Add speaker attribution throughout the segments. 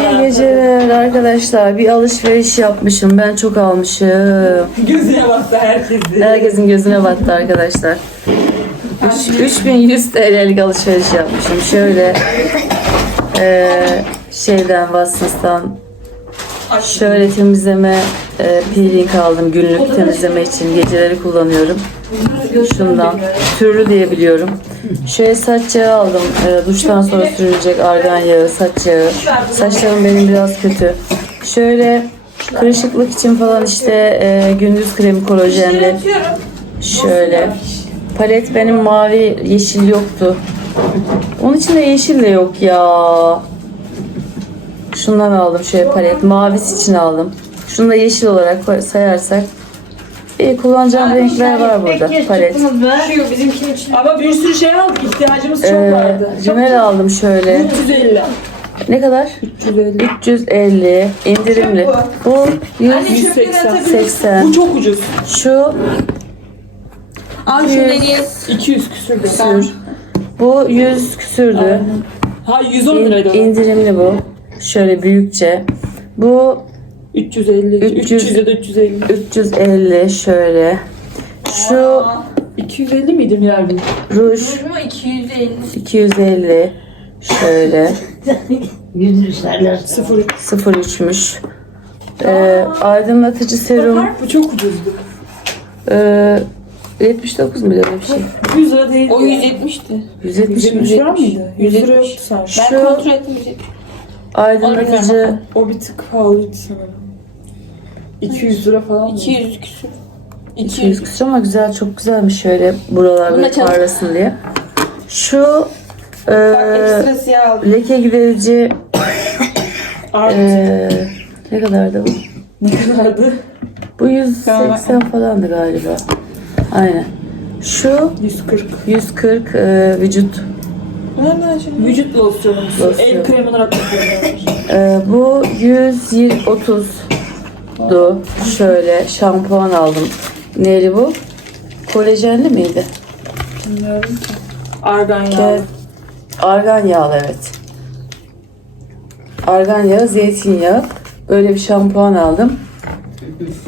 Speaker 1: İyi geceler arkadaşlar. Bir alışveriş yapmışım. Ben çok almışım.
Speaker 2: Gözüne baktı herkesin.
Speaker 1: Herkesin gözüne battı arkadaşlar. Üç- 3100 TL'lik alışveriş yapmışım. Şöyle eee, şeyden Watsons'tan şöyle temizleme eee, peeling aldım günlük temizleme için. Geceleri kullanıyorum. Şundan. Türlü diye biliyorum. Şöyle saç yağı aldım. Eee, duştan sonra sürülecek argan yağı, saç yağı. Saçlarım benim biraz kötü. Şöyle kırışıklık için falan işte eee, gündüz kremi kolajenli. Şöyle. Palet benim mavi yeşil yoktu. Onun içinde yeşil de yok ya. Şundan aldım şöyle palet. Mavisi için aldım. Şunu da yeşil olarak sayarsak. İyi kullanacağım renkler var burada. Palet.
Speaker 2: Şu bizimkinin için. Ama bir sürü şey aldık. İhtiyacımız çok
Speaker 1: Ee,
Speaker 2: vardı.
Speaker 1: rimel aldım şöyle.
Speaker 2: 350.
Speaker 1: Ne kadar?
Speaker 2: 350.
Speaker 1: 350 indirimli. Bu
Speaker 2: 180.
Speaker 1: 180.
Speaker 2: Bu çok ucuz.
Speaker 1: Şu
Speaker 3: Al şunu Deniz.
Speaker 2: 200 küsür de.
Speaker 1: küsür. Bu 100 küsürdü.
Speaker 2: Ha 110 liraydı o.
Speaker 1: İndirimli bu. Şöyle büyükçe. Bu
Speaker 2: 350.
Speaker 1: 300.
Speaker 2: 300 ya da 350.
Speaker 1: 350 şöyle. Şu
Speaker 2: 250 miydi Miray Bey?
Speaker 1: ruj
Speaker 3: Şunu 250.
Speaker 1: 250 şöyle
Speaker 4: Yüzmüşlerler.
Speaker 2: 0.
Speaker 1: 03'müş. Ee, aydınlatıcı serum
Speaker 2: Bu çok ucuzdu.
Speaker 1: ee, 79 mu öyle bir şey?
Speaker 2: 100 lira değil.
Speaker 3: O 170'ti.
Speaker 1: 170
Speaker 2: 170
Speaker 1: mi?
Speaker 2: lira mıydı? 100 lira yoktu sadece.
Speaker 3: Ben
Speaker 1: Şu
Speaker 3: kontrol ettim 170.
Speaker 1: aydınlatıcı
Speaker 2: O bir tık pahalıydı sanırım. 200 lira falan mı?
Speaker 3: 200 küsür.
Speaker 1: 200
Speaker 3: 200.
Speaker 1: küsur ama güzel çok güzelmiş şöyle buralar
Speaker 3: Bunu
Speaker 1: böyle
Speaker 3: açalım.
Speaker 1: parlasın diye. Şu
Speaker 3: Ekstra siyah aldım.
Speaker 1: leke giderici
Speaker 2: Art
Speaker 1: ee, ne kadardı bu?
Speaker 2: ne kadardı?
Speaker 1: Bu 180 falandı galiba. Aynen. Şu
Speaker 2: 140.
Speaker 1: 140 e, vücut.
Speaker 2: Nereden şimdi? Vücut losyonumuz.
Speaker 1: Losyon.
Speaker 2: El kremi olarak kullanıyorlar.
Speaker 1: E, bu 130 du. Şöyle şampuan aldım. Neydi bu? Kolajenli miydi?
Speaker 2: Bilmiyorum ki. Argan yağı.
Speaker 1: Argan yağlı evet. Argan yağı, zeytinyağı. Böyle bir şampuan aldım.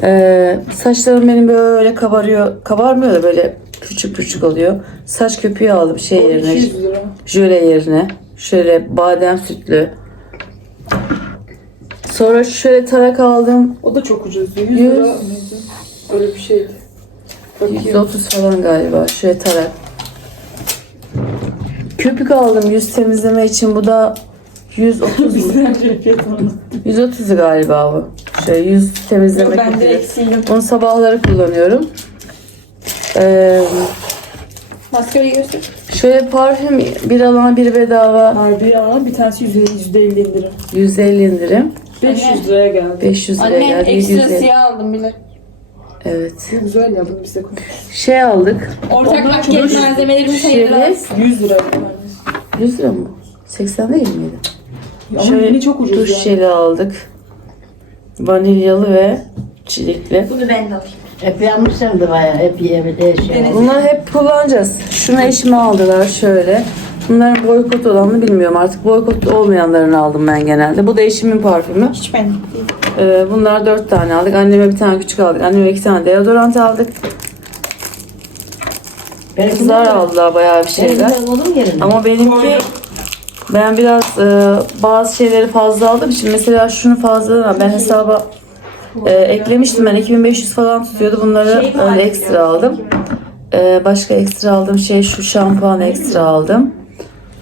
Speaker 1: Ee, saçlarım benim böyle kabarıyor. Kabarmıyor da böyle küçük küçük oluyor. Saç köpüğü aldım şey yerine.
Speaker 2: 200 lira.
Speaker 1: Jöle yerine. Şöyle badem sütlü. Sonra şöyle tarak aldım.
Speaker 2: O da çok ucuzdu. 100
Speaker 1: Yüz-
Speaker 2: lira mıydı? Öyle bir şeydi. Bakayım.
Speaker 1: 130 falan galiba. Şöyle tarak. Köpük aldım yüz temizleme için. Bu da 130 mu?
Speaker 2: Bizden şey fiyatını.
Speaker 1: 130 galiba bu. Şöyle yüz temizleme
Speaker 3: Ben de eksiğim.
Speaker 1: Onu sabahları kullanıyorum. Ee,
Speaker 3: Maskarayı göster.
Speaker 1: şöyle parfüm bir alana bir bedava.
Speaker 2: Harbi ama bir tanesi 150, %50 indirim.
Speaker 1: 150 indirim.
Speaker 2: 500 liraya geldi.
Speaker 1: 500 liraya
Speaker 3: Annem
Speaker 1: geldi.
Speaker 3: ekstra
Speaker 1: 750.
Speaker 3: siyah aldım bile.
Speaker 1: Evet.
Speaker 2: Güzel ya bunu bize koy.
Speaker 1: Şey aldık.
Speaker 3: Ortak
Speaker 2: Onlar
Speaker 3: makyaj
Speaker 2: çok-
Speaker 3: malzemelerimi sayılır.
Speaker 1: Şöyle
Speaker 2: 100 lira.
Speaker 1: 100 lira mı? 80 değil miydi?
Speaker 2: Ama
Speaker 1: Şöyle
Speaker 2: yeni çok ucuz
Speaker 1: Duş
Speaker 2: ya.
Speaker 1: jeli aldık. Vanilyalı ve çilekli.
Speaker 3: Bunu ben de alayım.
Speaker 4: Hep yanmışım da bayağı. Hep yemede şey.
Speaker 1: Bunları hep kullanacağız. Şunu eşime aldılar şöyle. Bunların boykot olanını bilmiyorum. Artık boykot olmayanlarını aldım ben genelde. Bu da eşimin parfümü.
Speaker 3: Hiç ben.
Speaker 1: Ee, bunlar dört tane aldık. Anneme bir tane küçük aldık. Anneme iki tane deodorant aldık. Kızlar aldılar bayağı bir şeyler.
Speaker 4: Yerine.
Speaker 1: Ama benimki ben biraz e, bazı şeyleri fazla aldığım için mesela şunu fazla ben hesaba e, eklemiştim ben 2500 falan tutuyordu bunları öyle ekstra aldım. E, başka ekstra aldığım şey şu şampuan ekstra aldım.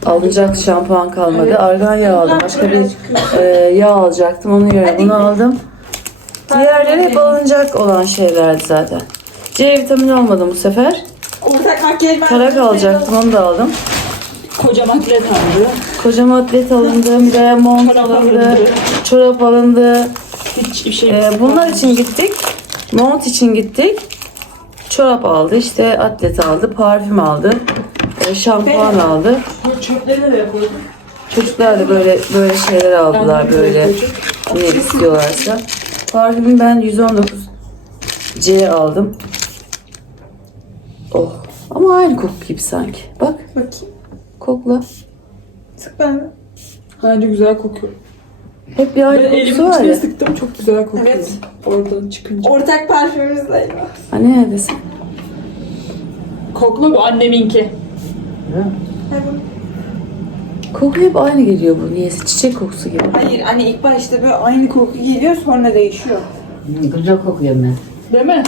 Speaker 1: Alınacak şampuan kalmadı. Argan yağı aldım. Başka bir e, yağ alacaktım. Onun yerine bunu aldım. Diğerleri hep alınacak olan şeylerdi zaten. C vitamini almadım bu sefer.
Speaker 3: Ortak makyaj
Speaker 1: Tarak alacaktım. Onu da aldım.
Speaker 2: Kocaman atlet aldı.
Speaker 1: Kocaman atlet alındı, bir mont
Speaker 2: Çorap
Speaker 1: alındı,
Speaker 2: alındı.
Speaker 1: çorap alındı.
Speaker 2: Hiç bir şey
Speaker 1: Ee, bunlar için gittik, mont için gittik. Çorap aldı, işte atlet aldı, parfüm aldı, e, şampuan aldı.
Speaker 2: Bu çöpleri nereye koydun?
Speaker 1: Çocuklar da böyle böyle şeyler aldılar böyle ne istiyorlarsa. Parfümü ben 119 C aldım. Oh. Ama aynı koku gibi sanki. Bak
Speaker 3: Bakayım.
Speaker 1: kokla.
Speaker 3: Sık ben.
Speaker 2: Bence güzel kokuyor.
Speaker 1: Hep bir
Speaker 2: elimin
Speaker 1: kokusu var
Speaker 2: içine
Speaker 1: ya.
Speaker 2: sıktım çok güzel kokuyor.
Speaker 3: Evet.
Speaker 2: Oradan çıkınca.
Speaker 3: Ortak parfümümüz de Elma.
Speaker 1: Anne neredesin?
Speaker 2: Kokla bu anneminki.
Speaker 1: Koku hep aynı geliyor bu niyeyse. Çiçek kokusu gibi.
Speaker 3: Hayır anne ilk başta böyle aynı koku geliyor sonra değişiyor.
Speaker 4: Hı, Güzel kokuyor ben.
Speaker 2: Değil mi?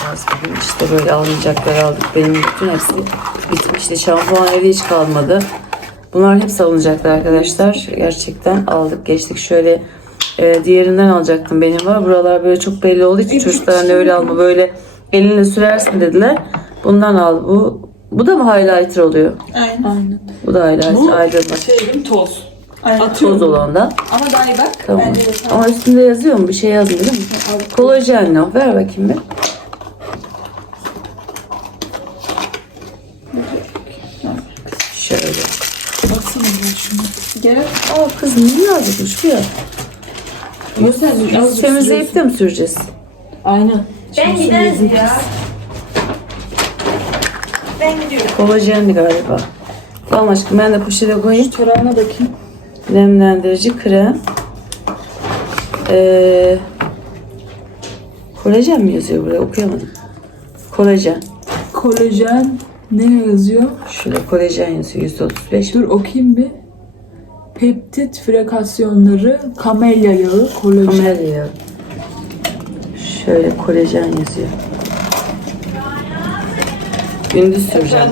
Speaker 1: Biraz bugün işte böyle alınacakları aldık. Benim bütün hepsi bitmişti. Şampuan evde hiç kalmadı. Bunlar hep alınacaklar arkadaşlar. Gerçekten aldık geçtik. Şöyle e, diğerinden alacaktım benim var. Buralar böyle çok belli olduğu için çocuklar hani öyle alma böyle elinle sürersin dediler. Bundan al. Bu bu da mı highlighter oluyor?
Speaker 3: Aynen.
Speaker 2: Aynen.
Speaker 1: Bu da highlighter.
Speaker 2: Bu
Speaker 1: aydınlat.
Speaker 2: şey değil mi? Toz.
Speaker 3: Aynen.
Speaker 2: Atıyorum.
Speaker 1: Toz olandan.
Speaker 3: Ama daha iyi bak.
Speaker 1: Tamam.
Speaker 3: Bence de sen.
Speaker 1: Ama üstünde yazıyor mu? Bir şey yazmıyor değil mi? Kolajenli o. Ver bakayım bir. Şöyle.
Speaker 2: Baksana ben
Speaker 3: Gerek.
Speaker 1: Aa kız ne yazmış bu ya?
Speaker 2: Yok sen
Speaker 1: Yüz
Speaker 2: azıcık
Speaker 1: temizleyip de mi süreceğiz?
Speaker 2: Aynen.
Speaker 3: Ben
Speaker 2: sürüyoruz.
Speaker 3: ya. Ben gidiyorum.
Speaker 1: Kolajenli galiba. Tamam aşkım ben de poşete koyayım.
Speaker 2: Şu tarağına bakayım.
Speaker 1: Nemlendirici krem. Ee, kolajen mi yazıyor buraya? Okuyamadım. Kolajen.
Speaker 2: Kolajen ne yazıyor?
Speaker 1: Şöyle kolajen yazıyor. %35.
Speaker 2: Dur okuyayım bir. Peptit frekasyonları, kamelya yağı, kolajen.
Speaker 1: Kamelya. Şöyle kolajen yazıyor. Gündüz süreceğim.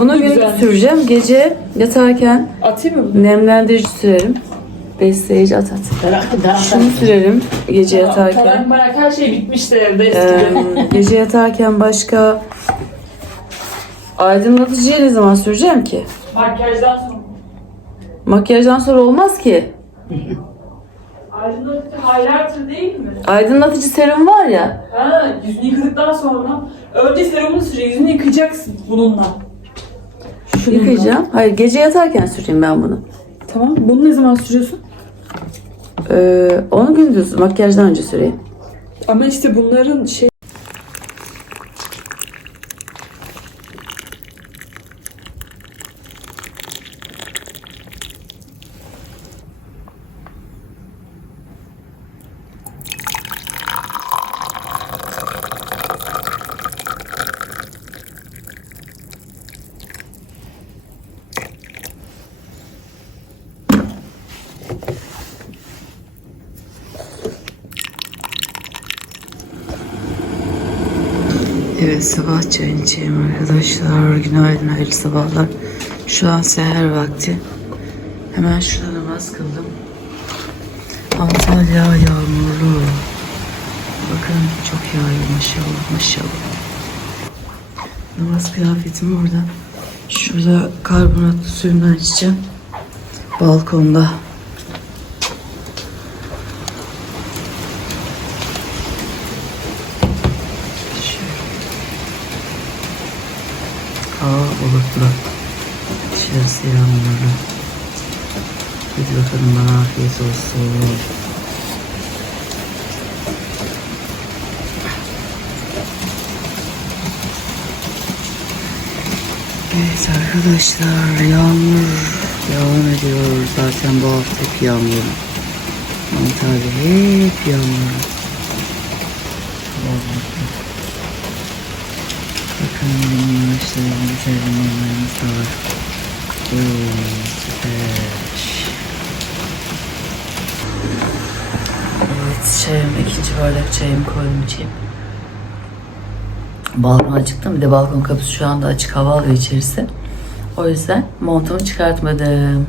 Speaker 1: Bunu
Speaker 2: Bu
Speaker 1: gündüz
Speaker 2: güzelmiş.
Speaker 1: süreceğim. Gece yatarken
Speaker 2: Atayım mı bunu?
Speaker 1: nemlendirici sürerim. Besleyici at at. Şunu sürerim gece yatarken.
Speaker 2: Tarak marak her şey bitmişti evde
Speaker 1: Ee,
Speaker 2: eskiden.
Speaker 1: gece yatarken başka aydınlatıcıyı ne zaman süreceğim ki?
Speaker 2: Makyajdan sonra.
Speaker 1: Makyajdan sonra olmaz ki.
Speaker 2: Aydınlatıcı highlighter değil mi?
Speaker 1: Aydınlatıcı serum var ya.
Speaker 2: Ha, yüzünü yıkadıktan sonra önce serumunu süreceksin, yüzünü yıkayacaksın bununla. Şununla.
Speaker 1: Yıkayacağım. Hayır gece yatarken süreyim ben bunu.
Speaker 2: Tamam. Bunu ne zaman sürüyorsun?
Speaker 1: Ee, onu gündüz makyajdan önce süreyim.
Speaker 2: Ama işte bunların şey...
Speaker 1: Evet sabah çayını içeyim arkadaşlar. Günaydın hayırlı sabahlar. Şu an seher vakti. Hemen şurada namaz kıldım. Antalya yağmurlu. Bakın çok yağıyor maşallah maşallah. Namaz kıyafetim orada. Şurada karbonatlı suyumdan içeceğim. Balkonda. Hava bulutlu. Dışarısı yağmurlu. Hadi bakalım bana afiyet olsun. Evet arkadaşlar yağmur devam ediyor. Zaten bu hafta hep yağmur. Antalya hep yağmur. Güzel limonlarımız da var. Oo, süper. Evet çayım, ikinci bardak çayımı koydum içeyim. Balkona çıktım. Bir de balkon kapısı şu anda açık hava alıyor içerisi. O yüzden montumu çıkartmadım.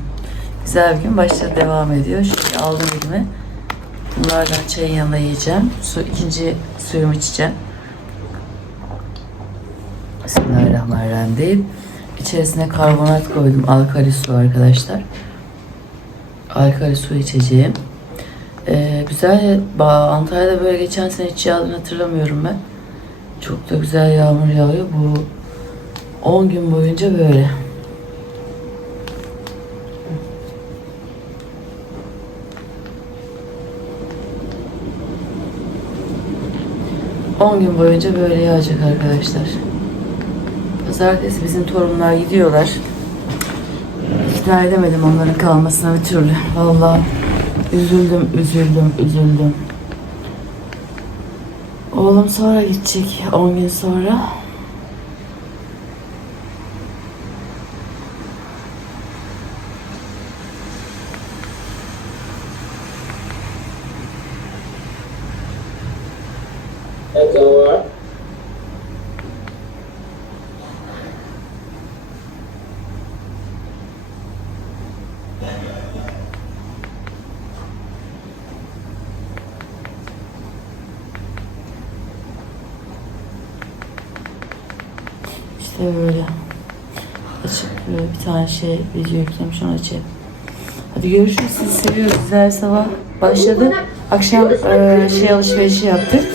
Speaker 1: Güzel bir gün başladı devam ediyor. Şöyle aldım elime. Bunlardan çayın yanında yiyeceğim. Su, ikinci suyumu içeceğim. Bismillahirrahmanirrahim deyip içerisine karbonat koydum. Alkali su arkadaşlar. Alkali su içeceğim. Ee, güzel. Antalya'da böyle geçen sene hiç yağdığını hatırlamıyorum ben. Çok da güzel yağmur yağıyor. Bu 10 gün boyunca böyle. On gün boyunca böyle yağacak arkadaşlar. Pazartesi bizim torunlar gidiyorlar. İkna edemedim onların kalmasına bir türlü. Vallahi üzüldüm, üzüldüm, üzüldüm. Oğlum sonra gidecek 10 gün sonra. İşte böyle. Açık bir tane şey video yüklemiş onu açayım. Hadi görüşürüz. Sizi seviyoruz. Her sabah başladı. Akşam e, şey alışverişi yaptık.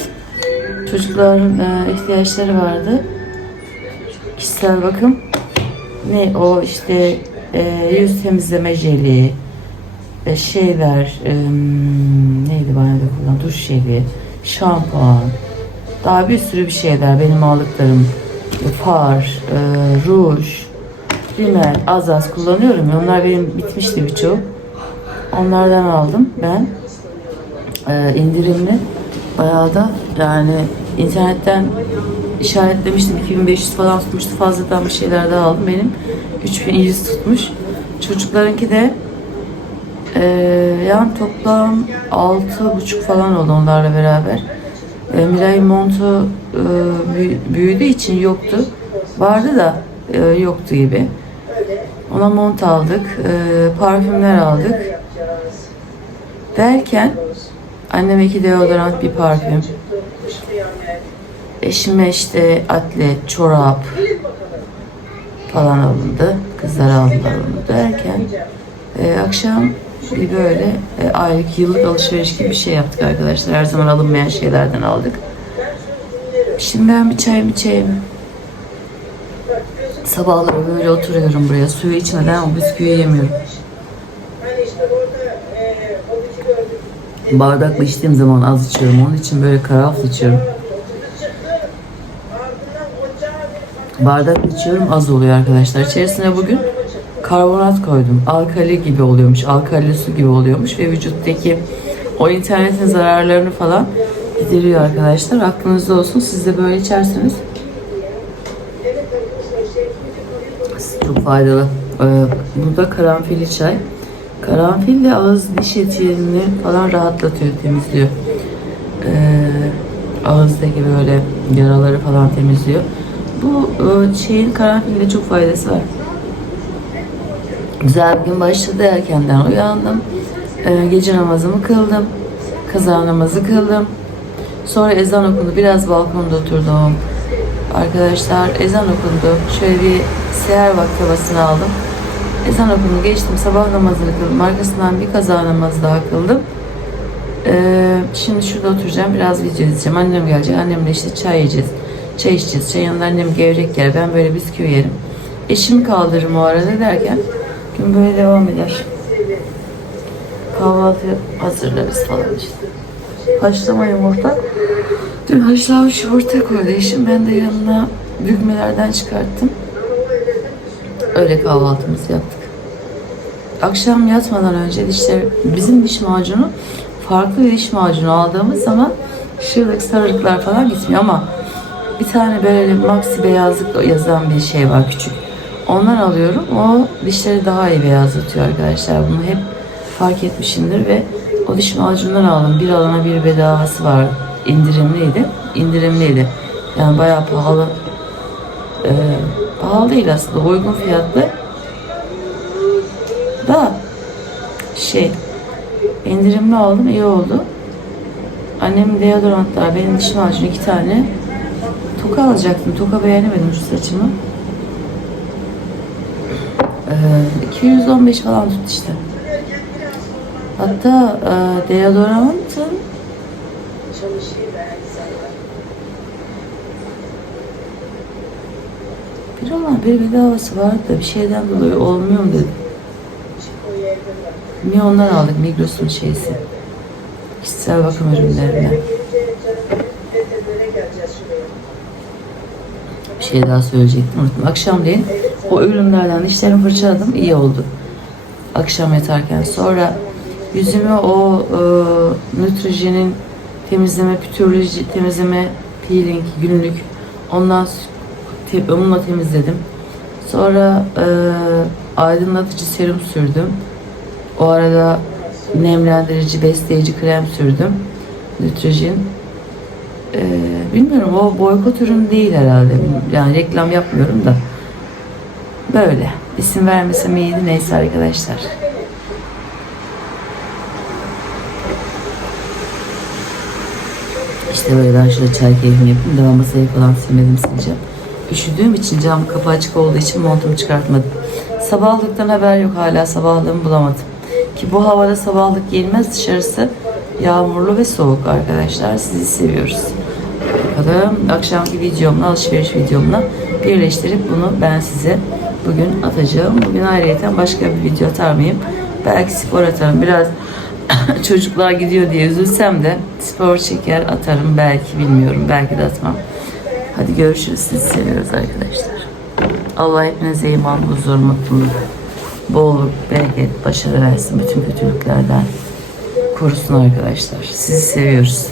Speaker 1: Çocukların e, ihtiyaçları vardı. Kişisel bakım. Ne o işte e, yüz temizleme jeli, e, şeyler, e, neydi banyoda kullan, duş jeli, şampuan, daha bir sürü bir şeyler benim aldıklarım. Far, e, ruj, rimel az az kullanıyorum. Onlar benim bitmişti birçoğu. Onlardan aldım ben. E, indirimli. Bayağı da yani internetten işaretlemiştim. 2500 falan tutmuştu. Fazladan bir şeyler daha aldım. Benim 3100 tutmuş. Çocuklarınki de e, yani toplam 6,5 falan oldu onlarla beraber. E, Miray montu e, büyü- büyüdüğü için yoktu. Vardı da e, yoktu gibi. Ona mont aldık. E, parfümler aldık. Derken anneme iki deodorant bir parfüm. Eşime işte atlet, çorap falan alındı. Kızlar aldılar onu derken e, akşam bir böyle e, aylık yıllık alışveriş gibi bir şey yaptık arkadaşlar. Her zaman alınmayan şeylerden aldık. Şimdi ben bir çay bir çayım. Sabahları böyle oturuyorum buraya. Suyu içmeden o bisküvi yemiyorum. Bardakla içtiğim zaman az içiyorum. Onun için böyle karaflı içiyorum. Bardakla içiyorum az oluyor arkadaşlar. İçerisine bugün karbonat koydum. Alkali gibi oluyormuş. Alkali su gibi oluyormuş ve vücuttaki o internetin zararlarını falan gideriyor arkadaşlar. Aklınızda olsun. Siz de böyle içerseniz çok faydalı. Ee, bu da karanfilli çay. Karanfil de ağız diş etini falan rahatlatıyor, temizliyor. Ee, ağızdaki böyle yaraları falan temizliyor. Bu e, şeyin karanfilde çok faydası var. Güzel bir gün başladı erkenden uyandım. Ee, gece namazımı kıldım. Kaza namazı kıldım. Sonra ezan okundu. Biraz balkonda oturdum. Arkadaşlar ezan okundu. Şöyle bir seher vakti havasını aldım. Ezan okundu. Geçtim. Sabah namazını kıldım. Arkasından bir kaza namazı daha kıldım. Ee, şimdi şurada oturacağım. Biraz video izleyeceğim. Annem gelecek. Annemle işte çay yiyeceğiz. Çay içeceğiz. Çay yanında annem gevrek yer. Ben böyle bisküvi yerim. Eşimi kaldırırım o arada derken gün böyle devam eder. Kahvaltı hazırlarız falan işte. Haşlama yumurta. Dün haşlanmış yumurta koydu eşim. Ben de yanına bükmelerden çıkarttım. Öyle kahvaltımızı yaptık. Akşam yatmadan önce dişler, bizim diş macunu farklı bir diş macunu aldığımız zaman şırlık, sarılıklar falan gitmiyor ama bir tane böyle maxi beyazlık yazan bir şey var küçük. Ondan alıyorum. O dişleri daha iyi beyazlatıyor arkadaşlar. Bunu hep fark etmişimdir ve o diş macunundan aldım. Bir alana bir bedavası var. İndirimliydi. İndirimliydi. Yani bayağı pahalı. Ee, pahalı değil aslında. Uygun fiyatlı. Da şey indirimli aldım. iyi oldu. Annemin deodorantlar, benim diş macunu iki tane. Toka alacaktım. Toka beğenemedim şu saçımı. Ee, 215 falan tuttu işte. Hatta e, deodorantın bir olan bir bedavası vardı da bir şeyden dolayı olmuyor mu dedim. Niye ondan aldık Migros'un şeysi. Kişisel bakım ürünlerinden. Bir şey daha söyleyecektim unuttum. Akşamleyin o ürünlerden dişlerimi fırçaladım iyi oldu. Akşam yatarken sonra yüzümü o e, Neutrogen'in temizleme, pütürlücü temizleme, peeling günlük ondan te, onunla temizledim. Sonra e, aydınlatıcı serum sürdüm. O arada nemlendirici, besleyici krem sürdüm. Neutrogen. Ee, bilmiyorum o boykot ürün değil herhalde. Yani reklam yapmıyorum da. Böyle. İsim vermesem iyiydi. Neyse arkadaşlar. İşte böyle ben şöyle çay keyfini yapayım. Devam masayı falan silmedim sileceğim. Üşüdüğüm için cam kapı açık olduğu için montumu çıkartmadım. Sabahlıktan haber yok hala sabahlığımı bulamadım. Ki bu havada sabahlık giyilmez dışarısı yağmurlu ve soğuk arkadaşlar. Sizi seviyoruz. Bakalım akşamki videomla alışveriş videomla birleştirip bunu ben size bugün atacağım. Bugün ayrıca başka bir video atar mıyım? Belki spor atarım. Biraz çocuklar gidiyor diye üzülsem de spor çeker atarım. Belki bilmiyorum. Belki de atmam. Hadi görüşürüz. Sizi seviyoruz arkadaşlar. Allah hepinize iman, huzur, mutluluk, bolluk, bereket, başarı versin. Bütün kötülüklerden korusun arkadaşlar. Sizi seviyoruz.